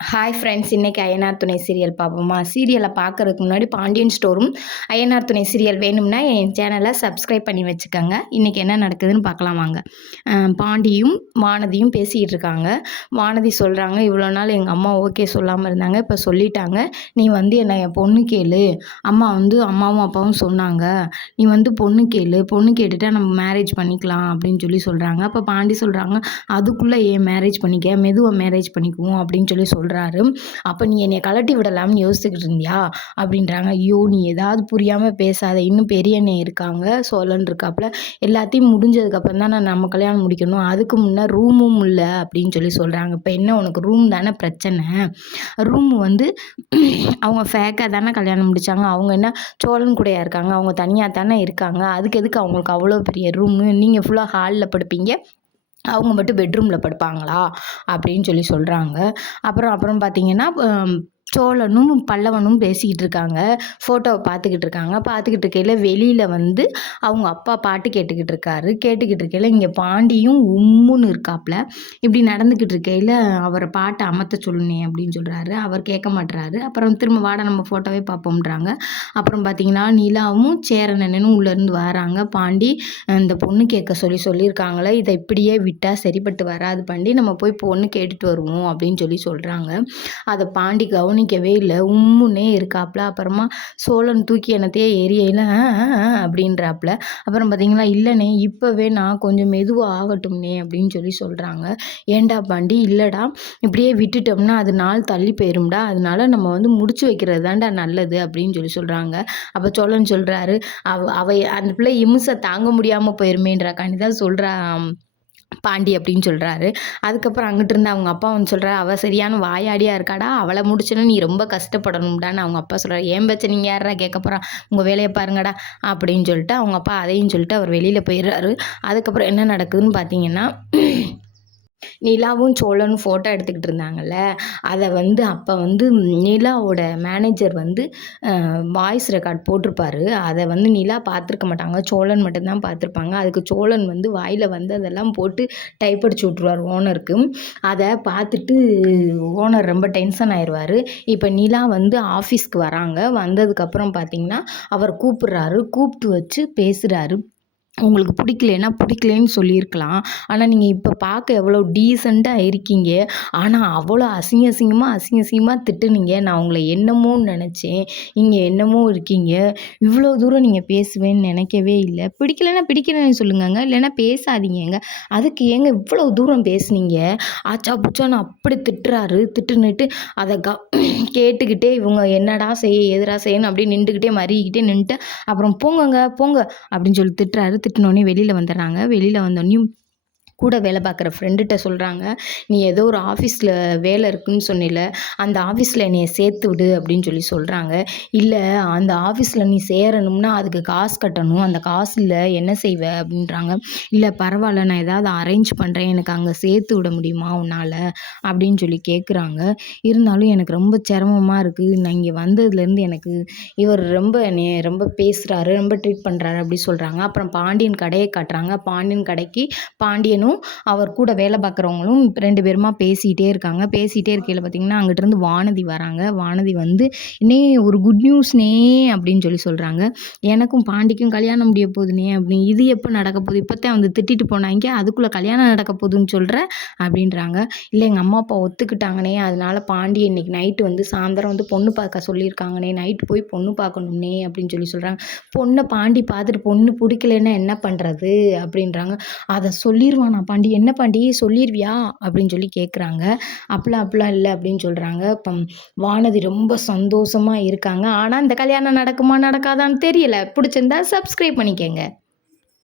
Hi friends, இன்னைக்கு அய்யனார் துணை serial பார்ப்போமா? சீரியலை பார்க்கறதுக்கு முன்னாடி பாண்டியன் ஸ்டோரும் அய்யனார் துணை சீரியல் வேணும்னா என் சேனலை சப்ஸ்கிரைப் பண்ணி வச்சுக்கோங்க. இன்றைக்கி என்ன நடக்குதுன்னு பார்க்கலாம் வாங்க. பாண்டியும் வானதியும் பேசிக்கிட்டு இருக்காங்க. வானதி சொல்கிறாங்க, இவ்வளோ நாள் எங்கள் அம்மா ஓகே சொல்லாமல் இருந்தாங்க, இப்போ சொல்லிட்டாங்க. நீ என்னை என் பொண்ணு கேளு. அம்மாவும் அப்பாவும் சொன்னாங்க, நீ பொண்ணு கேளு, பொண்ணு கேட்டுட்டா நம்ம மேரேஜ் பண்ணிக்கலாம் அப்படின்னு சொல்கிறாங்க. அப்போ பாண்டி சொல்கிறாங்க, அதுக்குள்ளே ஏன் மேரேஜ் பண்ணிக்க, மெதுவாக மேரேஜ் பண்ணிக்குவோம் அப்படின்னு சொல்கிறாரு. அப்போ நீ என்னை கலட்டி விடலாம்னு யோசிச்சுக்கிட்டு இருந்தியா அப்படின்றாங்க. ஐயோ, நீ ஏதாவது புரியாமல் பேசாத, இன்னும் பெரிய அண்ணன் இருக்காங்க, சோழன் இருக்காப்புல, எல்லாத்தையும் முடிஞ்சதுக்கப்புறம் தான் நம்ம கல்யாணம் முடிக்கணும், அதுக்கு முன்னே ரூமும் இல்லை அப்படின்னு சொல்கிறாங்க. இப்போ என்ன உனக்கு ரூம் தானே பிரச்சனை? ரூம் அவங்க ஃபேக்காக தானே கல்யாணம் முடித்தாங்க, அவங்க என்ன சோழன் கூடயா இருக்காங்க, அவங்க தனியாக தானே இருக்காங்க, அதுக்கு எதுக்கு அவங்களுக்கு அவ்வளோ பெரிய ரூமு? நீங்கள் ஃபுல்லாக ஹாலில் படுப்பீங்க, அவங்க மட்டும் பெட்ரூமில் படுப்பாங்களா அப்படின்னு சொல்கிறாங்க. அப்புறம் பார்த்தீங்கன்னா, சோழனும் பல்லவனும் பேசிக்கிட்டு இருக்காங்க, ஃபோட்டோவை பார்த்துக்கிட்டு இருக்காங்க. பார்த்துக்கிட்டு இருக்கையில் வெளியில் அவங்க அப்பா பாட்டு கேட்டுக்கிட்டு இருக்காரு. கேட்டுக்கிட்டு இருக்கையில் இங்கே பாண்டியும் உம்முன்னு இருக்காப்புல. இப்படி நடந்துக்கிட்டு இருக்கையில் அவரை பாட்டை அமர்த்த சொல்லுனே அப்படின்னு சொல்கிறாரு. அவர் கேட்க மாட்டுறாரு. அப்புறம் திரும்ப வாட நம்ம ஃபோட்டோவே பார்ப்போம்ன்றாங்க. அப்புறம் பார்த்தீங்கன்னா, நிலாவும் சேரனனும் உள்ளேருந்து வராங்க. பாண்டி, இந்த பொண்ணு கேட்க சொல்லியிருக்காங்களே, இதை இப்படியே விட்டால் சரிப்பட்டு வராது பாண்டி, நம்ம போய் பொண்ணு கேட்டுட்டு வருவோம் அப்படின்னு சொல்கிறாங்க. அதை பாண்டி கவனிக்கவே இல்லை, உம்முன்னே இருக்காப்புல. அப்புறமா சோழன் தூக்கி என்னத்தையே எரியல அப்படின்றாப்புல. அப்புறம் பார்த்தீங்களா, இல்லைண்ணே இப்போவே நான் கொஞ்சம் மெதுவாக ஆகட்டும்னே அப்படின்னு சொல்கிறாங்க. ஏண்டா பாண்டி, இல்லைடா இப்படியே விட்டுட்டோம்னா அது நாள் தள்ளி போயிரும்டா, அதனால நம்ம முடிச்சு வைக்கிறது தான்டா நல்லது அப்படின்னு சொல்கிறாங்க. அப்போ சோழன் சொல்கிறாரு, அந்த பிள்ளை இம்சை தாங்க முடியாமல் போயிருமேன்றக்காண்டி தான் சொல்கிறா பாண்டி அப்படின்னு சொல்கிறாரு. அதுக்கப்புறம் அங்கிட்டு இருந்து அவங்க அப்பா சொல்கிறாரு, அவள் சரியான வாயாடியாக இருக்காடா, அவளை முடிச்சுன்னா நீ ரொம்ப கஷ்டப்படணும்டான்னு அவங்க அப்பா சொல்கிறார். ஏன் பச்சை நீங்கள் யாரா கேட்க போகிறான், உங்கள் வேலையை பாருங்கடா அப்படின்னு சொல்லிட்டு அவங்க அப்பா அதையும் சொல்லிட்டு அவர் வெளியில் போயிடுறாரு. அதுக்கப்புறம் என்ன நடக்குதுன்னு பார்த்தீங்கன்னா, நிலாவும் சோழனும் ஃபோட்டோ எடுத்துக்கிட்டு இருந்தாங்கல்ல, அதை அப்போ நிலாவோட மேனேஜர் வாய்ஸ் ரெக்கார்ட் போட்டிருப்பாரு. அதை நிலா பார்த்துருக்க மாட்டாங்க, சோழன் மட்டும்தான் பார்த்துருப்பாங்க. அதுக்கு சோழன் வாயில் அதெல்லாம் போட்டு டைப் அடிச்சு விட்ருவார் ஓனருக்கு. அதை பார்த்துட்டு ஓனர் ரொம்ப டென்ஷன் ஆயிடுவார். இப்போ நிலா ஆஃபீஸ்க்கு வராங்க. வந்ததுக்கப்புறம் பார்த்திங்கன்னா, அவர் கூப்பிட்டு வச்சு பேசுகிறாரு. உங்களுக்கு பிடிக்கலன்னு சொல்லியிருக்கலாம், ஆனால் நீங்கள் இப்போ பார்க்க எவ்வளோ டீசெண்டாக இருக்கீங்க, ஆனால் அவ்வளோ அசிங்கமாக திட்டுனீங்க, நான் உங்களை என்னமோன்னு நினச்சேன், நீங்கள் என்னமோ இருக்கீங்க, இவ்வளோ தூரம் நீங்கள் பேசுவேன்னு நினைக்கவே இல்லை, பிடிக்கலன்னு சொல்லுங்கங்க, இல்லைன்னா பேசாதீங்க, அதுக்கு ஏங்க இவ்வளோ தூரம் பேசுனீங்க, ஆச்சா புச்சான்னு அப்படி திட்டுன்னுட்டு அதை கேட்டுக்கிட்டே இவங்க என்னடா எதிரா செய்யணும் அப்படி நின்றுக்கிட்டே மறிக்கிட்டே நின்றுட்டு, அப்புறம் போங்க அப்படின்னு திட்டினோடனே வெளியில் வந்துடுறாங்க. வெளியில் வந்தோடனே கூட வேலை பார்க்குற ஃப்ரெண்டுகிட்ட சொல்கிறாங்க, நீ ஏதோ ஒரு ஆஃபீஸில் வேலை இருக்குன்னு சொன்னில, அந்த ஆஃபீஸில் என்னைய சேர்த்து விடு அப்படின்னு சொல்கிறாங்க. இல்லை, அந்த ஆஃபீஸில் நீ சேரணும்னா அதுக்கு காசு கட்டணும், அந்த காசில் என்ன செய்வ அப்படின்றாங்க. இல்லை பரவாயில்ல, நான் ஏதாவது அரேஞ்ச் பண்ணுறேன், எனக்கு அங்கே சேர்த்து விட முடியுமா உன்னால் அப்படின்னு கேட்குறாங்க. இருந்தாலும் எனக்கு ரொம்ப சிரமமாக இருக்குது, நான் இங்கே வந்ததுலேருந்து எனக்கு இவர் என்னை ரொம்ப பேசுகிறாரு, ரொம்ப ட்ரீட் பண்ணுறாரு அப்படி சொல்கிறாங்க. அப்புறம் பாண்டியன் கடையை காட்டுறாங்க. பாண்டியன் கடைக்கு பாண்டியனும் அவர் கூட வேலை பார்க்குறவங்களும் 2 பேருமா பேசிகிட்டே இருக்கையில் பார்த்தீங்கன்னா, அங்கிட்டிருந்து வானதி வராங்க. வானதி இன்னே ஒரு குட் நியூஸ்னே அப்படின்னு சொல்கிறாங்க. எனக்கும் பாண்டிக்கும் கல்யாணம் முடிய போகுதுனே அப்படின்னு. இது எப்போ நடக்க போகுது, இப்போத்தான் திட்டிட்டு போனாங்க, அதுக்குள்ளே கல்யாணம் நடக்க போகுதுன்னு சொல்கிற அப்படின்றாங்க. இல்லை, எங்கள் அம்மா அப்பா ஒத்துக்கிட்டாங்கனே, அதனால பாண்டி இன்னைக்கு நைட்டு சாயந்தரம் பொண்ணு பார்க்க சொல்லியிருக்காங்கனே, நைட்டு போய் பொண்ணு பார்க்கணும்னே அப்படின்னு சொல்கிறாங்க. பொண்ணை பாண்டி பார்த்துட்டு பொண்ணு பிடிக்கலன்னா என்ன பண்ணுறது அப்படின்றாங்க. அதை சொல்லிடுவானா பாண்டி, என்ன பாண்டி சொல்லிடுவியா அப்படின்னு கேட்குறாங்க. அப்படிலாம் இல்லை அப்படின்னு சொல்கிறாங்க. இப்போ வானதி ரொம்ப சந்தோஷமாக இருக்காங்க. ஆனால் இந்த கல்யாணம் நடக்குமா நடக்காதான்னு தெரியல. பிடிச்சிருந்தா சப்ஸ்கிரைப் பண்ணிக்கங்க.